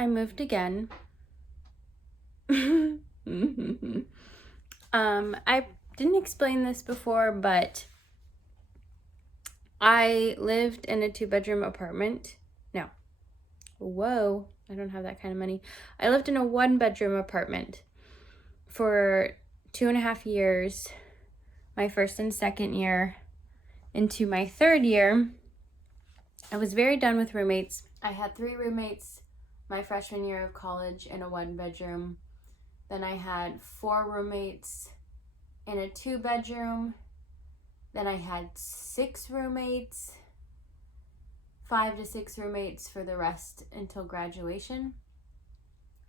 I moved again. I didn't explain this before, but I lived in a 2-bedroom apartment. No. Whoa, I don't have that kind of money. I lived in a 1-bedroom apartment for 2.5 years, my first and second year. Into my third year, I was very done with roommates. I had 3 roommates my freshman year of college in a 1-bedroom. Then I had 4 roommates in a 2-bedroom. Then I had 6 roommates, 5 to 6 roommates for the rest until graduation.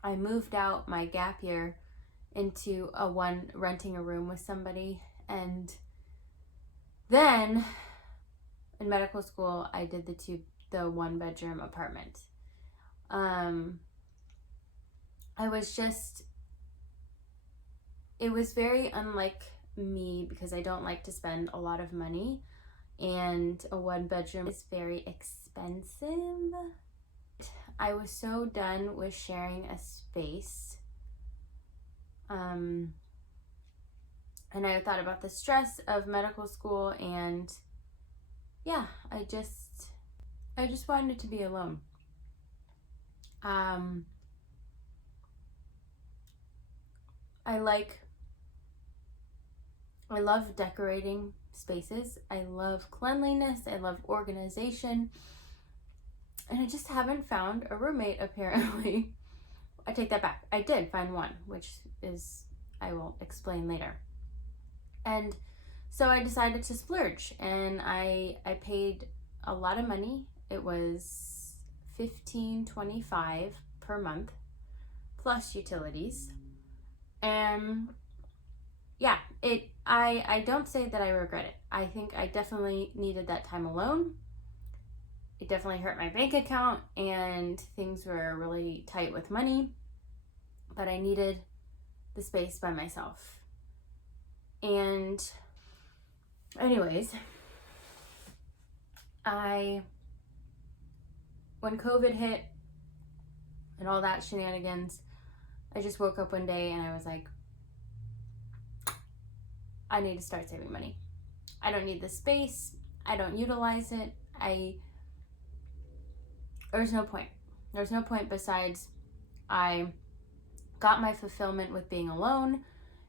I moved out my gap year into renting a room with somebody, and then in medical school I did the 1-bedroom apartment. It was very unlike me because I don't like to spend a lot of money, and a 1-bedroom is very expensive. I was so done with sharing a space. And I thought about the stress of medical school, and yeah, I just wanted to be alone. I love decorating spaces. I love cleanliness. I love organization. And I just haven't found a roommate, apparently. I take that back. I did find one, which I will explain later. And so I decided to splurge, and I paid a lot of money. It was $15.25 per month plus utilities. And yeah, I don't say that I regret it. I think I definitely needed that time alone. It definitely hurt my bank account, and things were really tight with money, but I needed the space by myself. And anyways, when COVID hit and all that shenanigans, I just woke up one day and I was like, I need to start saving money. I don't need this space. I don't utilize it. There's no point. There's no point besides I got my fulfillment with being alone,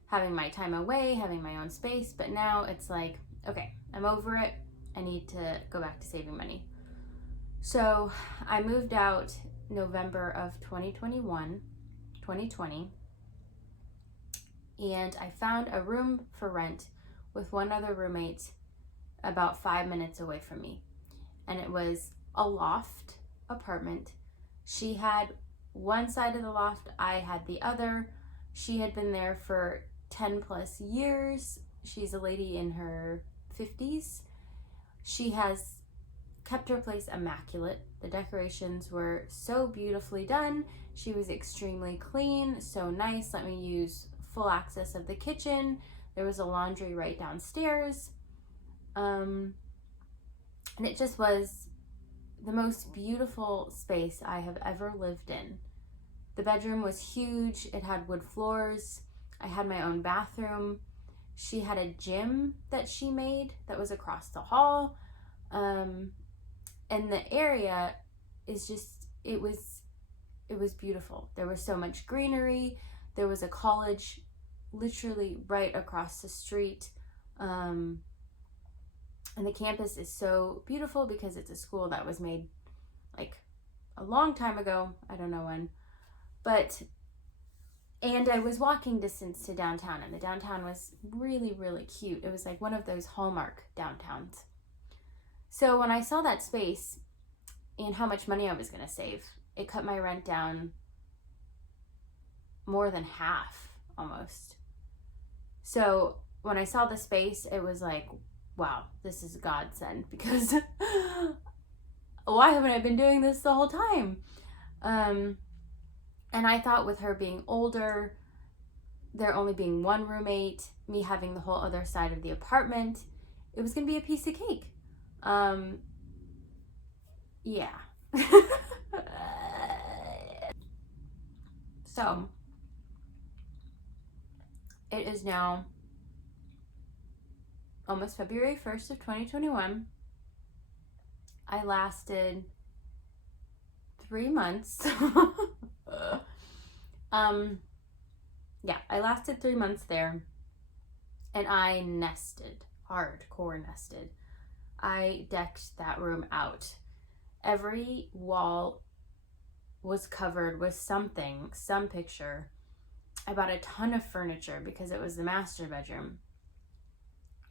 having my time away, having my own space, but now it's like, okay, I'm over it. I need to go back to saving money. So I moved out November of 2020, and I found a room for rent with one other roommate about 5 minutes away from me. And it was a loft apartment. She had one side of the loft, I had the other. She had been there for 10 plus years. She's a lady in her 50s. She has kept her place immaculate. The decorations were so beautifully done. She was extremely clean, so nice. Let me use full access of the kitchen. There was a laundry right downstairs. And it just was the most beautiful space I have ever lived in. The bedroom was huge. It had wood floors. I had my own bathroom. She had a gym that she made that was across the hall. And the area is just, it was beautiful. There was so much greenery. There was a college literally right across the street. And the campus is so beautiful because it's a school that was made like a long time ago. I don't know when. And I was walking distance to downtown, and the downtown was really, really cute. It was like one of those Hallmark downtowns. So when I saw that space and how much money I was going to save, it cut my rent down more than half, almost. So when I saw the space, it was like, wow, this is a godsend, because why haven't I been doing this the whole time? And I thought with her being older, there only being one roommate, me having the whole other side of the apartment, it was going to be a piece of cake. Yeah. So it is now almost February 1st of 2021. I lasted 3 months. I lasted 3 months there, and I nested, hardcore nested. I decked that room out. Every wall was covered with something, some picture. I bought a ton of furniture because it was the master bedroom.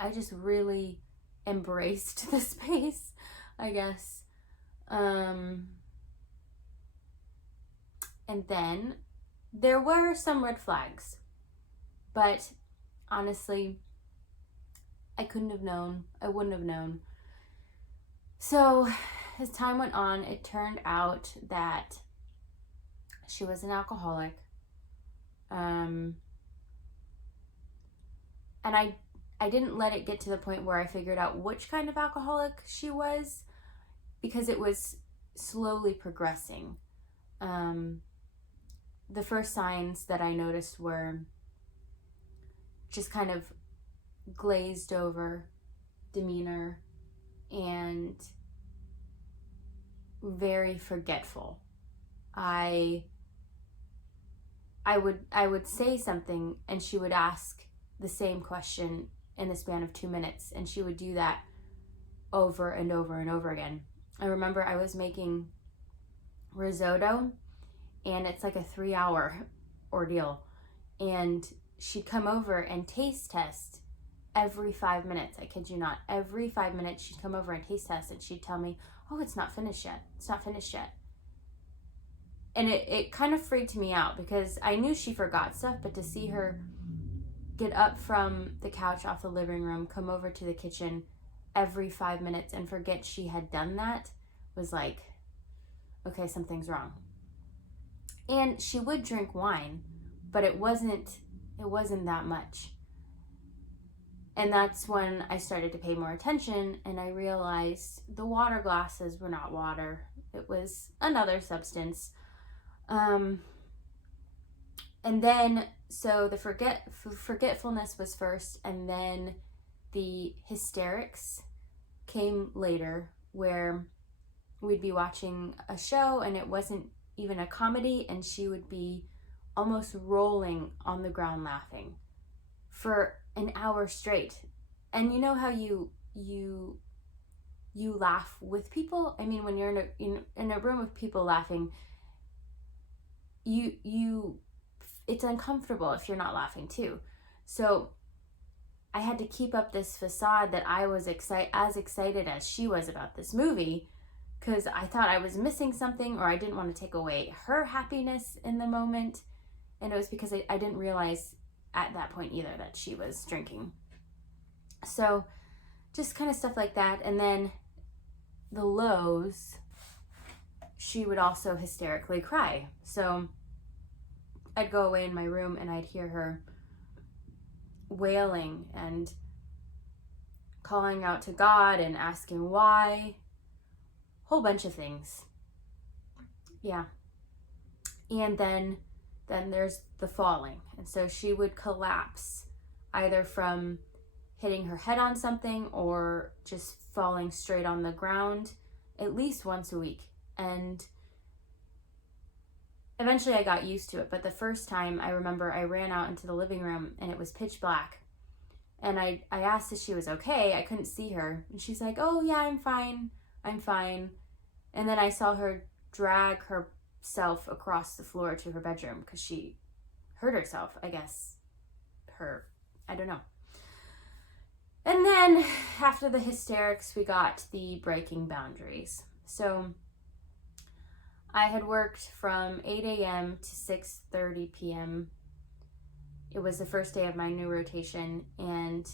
I just really embraced the space, I guess. And then there were some red flags, but honestly, I couldn't have known. I wouldn't have known. So as time went on, it turned out that she was an alcoholic. And I didn't let it get to the point where I figured out which kind of alcoholic she was, because it was slowly progressing. The first signs that I noticed were just kind of glazed over demeanor and very forgetful. I would say something and she would ask the same question in the span of 2 minutes, and she would do that over and over and over again. I remember I was making risotto, and it's like a 3-hour ordeal, and she'd come over and taste test every 5 minutes. I kid you not. Every 5 minutes she'd come over and taste test, and she'd tell me, oh, it's not finished yet. It's not finished yet. And it kind of freaked me out because I knew she forgot stuff, but to see her get up from the couch off the living room, come over to the kitchen every 5 minutes and forget she had done that was like, okay, something's wrong. And she would drink wine, but it wasn't that much. And that's when I started to pay more attention, and I realized the water glasses were not water. It was another substance. And then, so the forgetfulness was first, and then the hysterics came later, where we'd be watching a show and it wasn't even a comedy, and she would be almost rolling on the ground laughing for an hour straight. And you know how you laugh with people? I mean, when you're in a room with people laughing, it's uncomfortable if you're not laughing too. So I had to keep up this facade that I was as excited as she was about this movie, because I thought I was missing something, or I didn't want to take away her happiness in the moment. And it was because I didn't realize at that point either that she was drinking. So just kind of stuff like that. And then the lows, she would also hysterically cry. So I'd go away in my room and I'd hear her wailing and calling out to God and asking why. Whole bunch of things. Yeah. And then there's the falling. And so she would collapse either from hitting her head on something or just falling straight on the ground at least once a week. And eventually I got used to it, but the first time I remember I ran out into the living room and it was pitch black. And I asked if she was okay. I couldn't see her. And she's like, oh yeah, I'm fine. And then I saw her drag herself across the floor to her bedroom because she hurt herself, I guess. I don't know. And then after the hysterics, we got the breaking boundaries. So I had worked from 8 a.m. to 6:30 p.m. It was the first day of my new rotation, and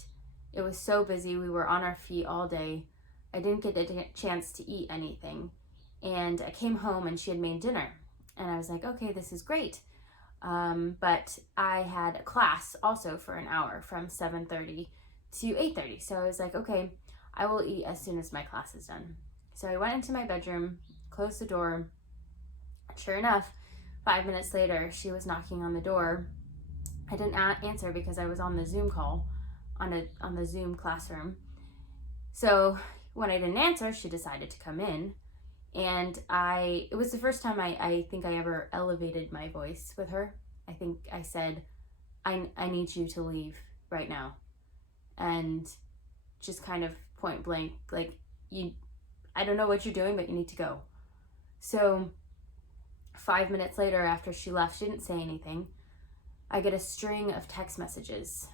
it was so busy. We were on our feet all day. I didn't get a chance to eat anything. And I came home and she had made dinner. And I was like, okay, this is great. But I had a class also for an hour from 7:30 to 8:30. So I was like, okay, I will eat as soon as my class is done. So I went into my bedroom, closed the door. Sure enough, 5 minutes later, she was knocking on the door. I didn't answer because I was on the Zoom call, on the Zoom classroom. So when I didn't answer, she decided to come in. And it was the first time I think I ever elevated my voice with her. I think I said, I need you to leave right now. And just kind of point blank, like, I don't know what you're doing, but you need to go. So 5 minutes later, after she left, she didn't say anything. I get a string of text messages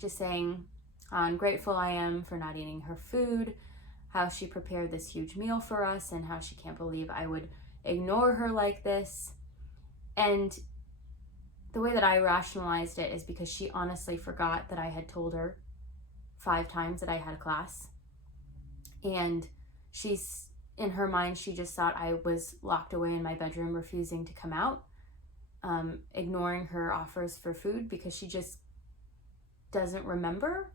just saying how ungrateful I am for not eating her food, how she prepared this huge meal for us, and how she can't believe I would ignore her like this. And the way that I rationalized it is because she honestly forgot that I had told her 5 times that I had a class. And she's, in her mind, she just thought I was locked away in my bedroom, refusing to come out, ignoring her offers for food because she just doesn't remember.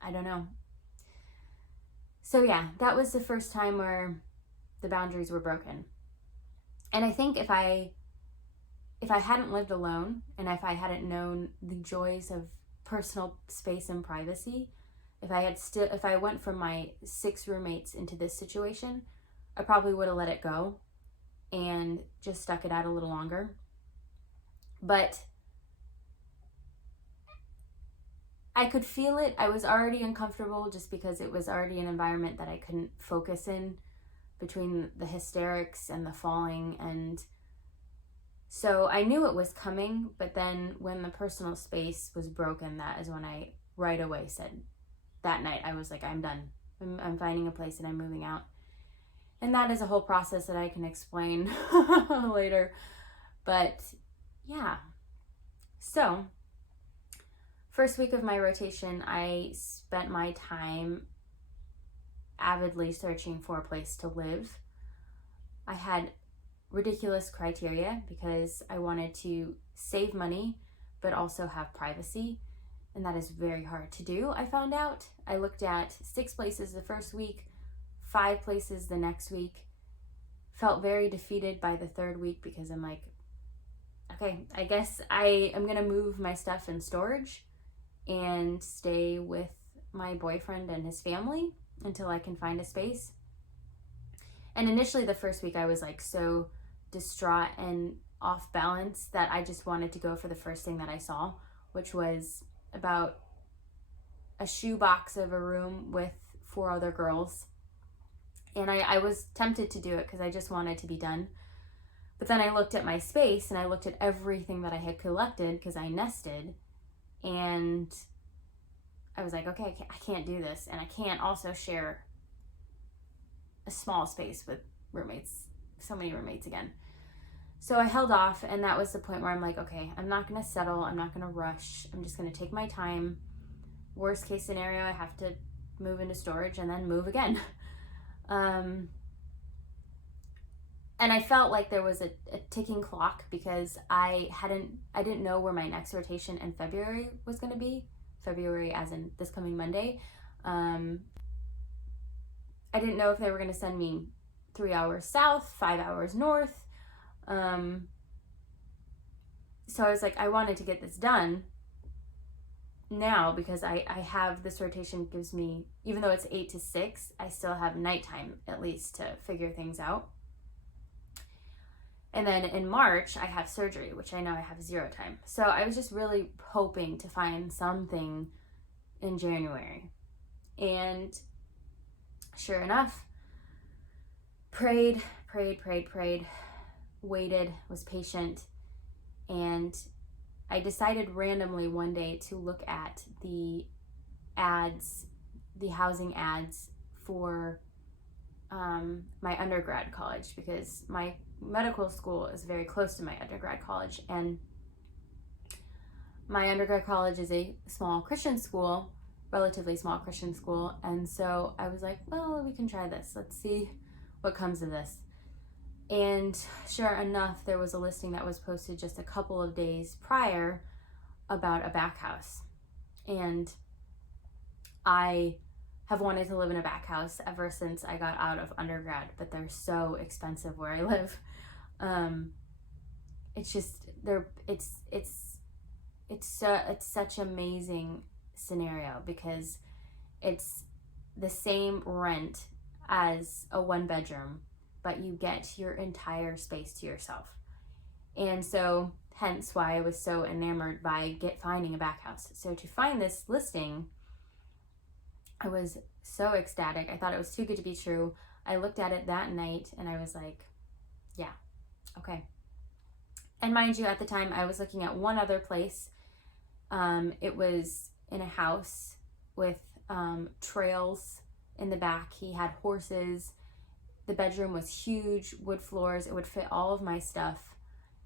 I don't know. So yeah, that was the first time where the boundaries were broken. And I think if I hadn't lived alone, and if I hadn't known the joys of personal space and privacy, if I went from my 6 roommates into this situation, I probably would have let it go and just stuck it out a little longer. But I could feel it. I was already uncomfortable just because it was already an environment that I couldn't focus in, between the hysterics and the falling. And so I knew it was coming, but then when the personal space was broken, that is when I right away said, that night, I was like, I'm done. I'm finding a place and I'm moving out. And that is a whole process that I can explain later. But yeah. So, first week of my rotation, I spent my time avidly searching for a place to live. I had ridiculous criteria because I wanted to save money but also have privacy, and that is very hard to do. I found out. I looked at 6 places the first week, 5 places the next week, felt very defeated by the 3rd week because I'm like, okay, I guess I am gonna move my stuff in storage and stay with my boyfriend and his family until I can find a space. And initially the first week I was like so distraught and off balance that I just wanted to go for the first thing that I saw, which was about a shoebox of a room with 4 other girls. And I was tempted to do it because I just wanted to be done. But then I looked at my space and I looked at everything that I had collected because I nested, and I was like, okay, I can't do this, and I can't also share a small space with roommates, so many roommates again. So I held off, and that was the point where I'm like, okay, I'm not going to settle. I'm not going to rush. I'm just going to take my time. Worst case scenario, I have to move into storage and then move again. And I felt like there was a ticking clock because I didn't know where my next rotation in February was going to be. February as in this coming Monday. I didn't know if they were going to send me 3 hours south, 5 hours north. So I was like, I wanted to get this done now because I have this rotation gives me, even though it's 8 to 6, I still have nighttime at least to figure things out. And then in March, I have surgery, which I know I have 0 time. So I was just really hoping to find something in January. And sure enough, prayed, waited, was patient. And I decided randomly one day to look at the ads, the housing ads for my undergrad college, because my medical school is very close to my undergrad college, and my undergrad college is a small Christian school, relatively small Christian school, and so I was like, well, we can try this. Let's see what comes of this. And sure enough, there was a listing that was posted just a couple of days prior about a back house, and I have wanted to live in a back house ever since I got out of undergrad, but they're so expensive where I live. it's just it's such an amazing scenario because it's the same rent as a 1-bedroom, but you get your entire space to yourself. And so hence why I was so enamored by finding a back house. So to find this listing, I was so ecstatic. I thought it was too good to be true. I looked at it that night and I was like, yeah, okay. And mind you, at the time I was looking at one other place. It was in a house with trails in the back. He had horses. The bedroom was huge, wood floors. It would fit all of my stuff.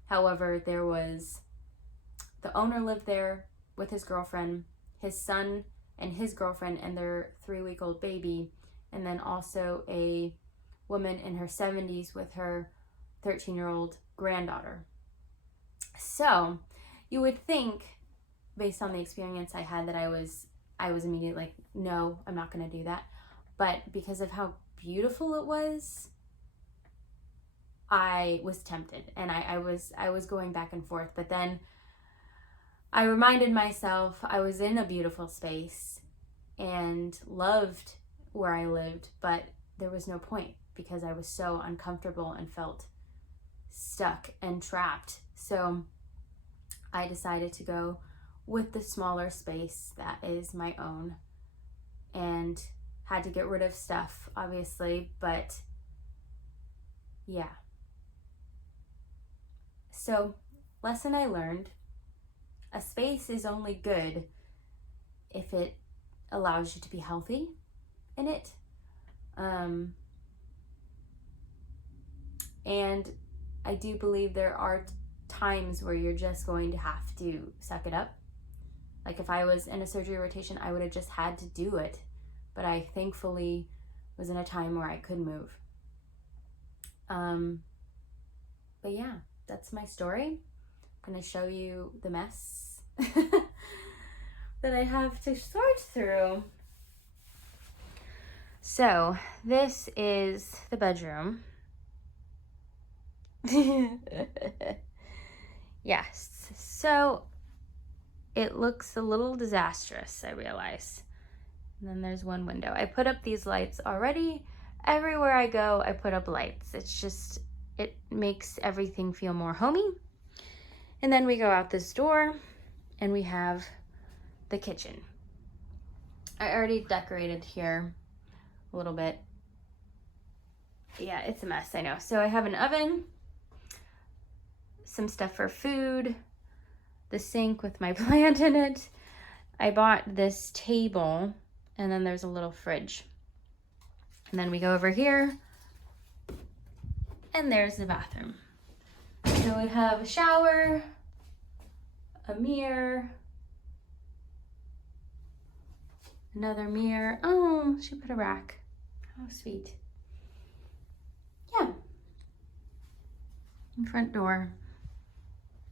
However, the owner lived there with his girlfriend, his son and his girlfriend and their 3-week-old baby, and then also a woman in her 70s with her 13-year-old granddaughter. So you would think, based on the experience I had, that I was immediately like, no, I'm not going to do that. But because of how beautiful it was, I was tempted, and I was going back and forth. But then I reminded myself I was in a beautiful space and loved where I lived, but there was no point because I was so uncomfortable and felt stuck and trapped. So I decided to go with the smaller space that is my own, and had to get rid of stuff, obviously, but yeah. So, lesson I learned, a space is only good if it allows you to be healthy in it. And I do believe there are times where you're just going to have to suck it up. Like if I was in a surgery rotation, I would have just had to do it. But I thankfully was in a time where I could move. But yeah, that's my story. I'm going to show you the mess that I have to sort through. So this is the bedroom. Yes, so it looks a little disastrous, I realize. And then there's one window. I put up these lights already. Everywhere I go, I put up lights. It's just, it makes everything feel more homey. And then we go out this door and we have the kitchen. I already decorated here a little bit. Yeah, it's a mess, I know. So I have an oven, some stuff for food, the sink with my plant in it. I bought this table, and then there's a little fridge. And then we go over here, and there's the bathroom. So we have a shower, a mirror, another mirror. Oh, she put a rack. How sweet. Yeah. And front door.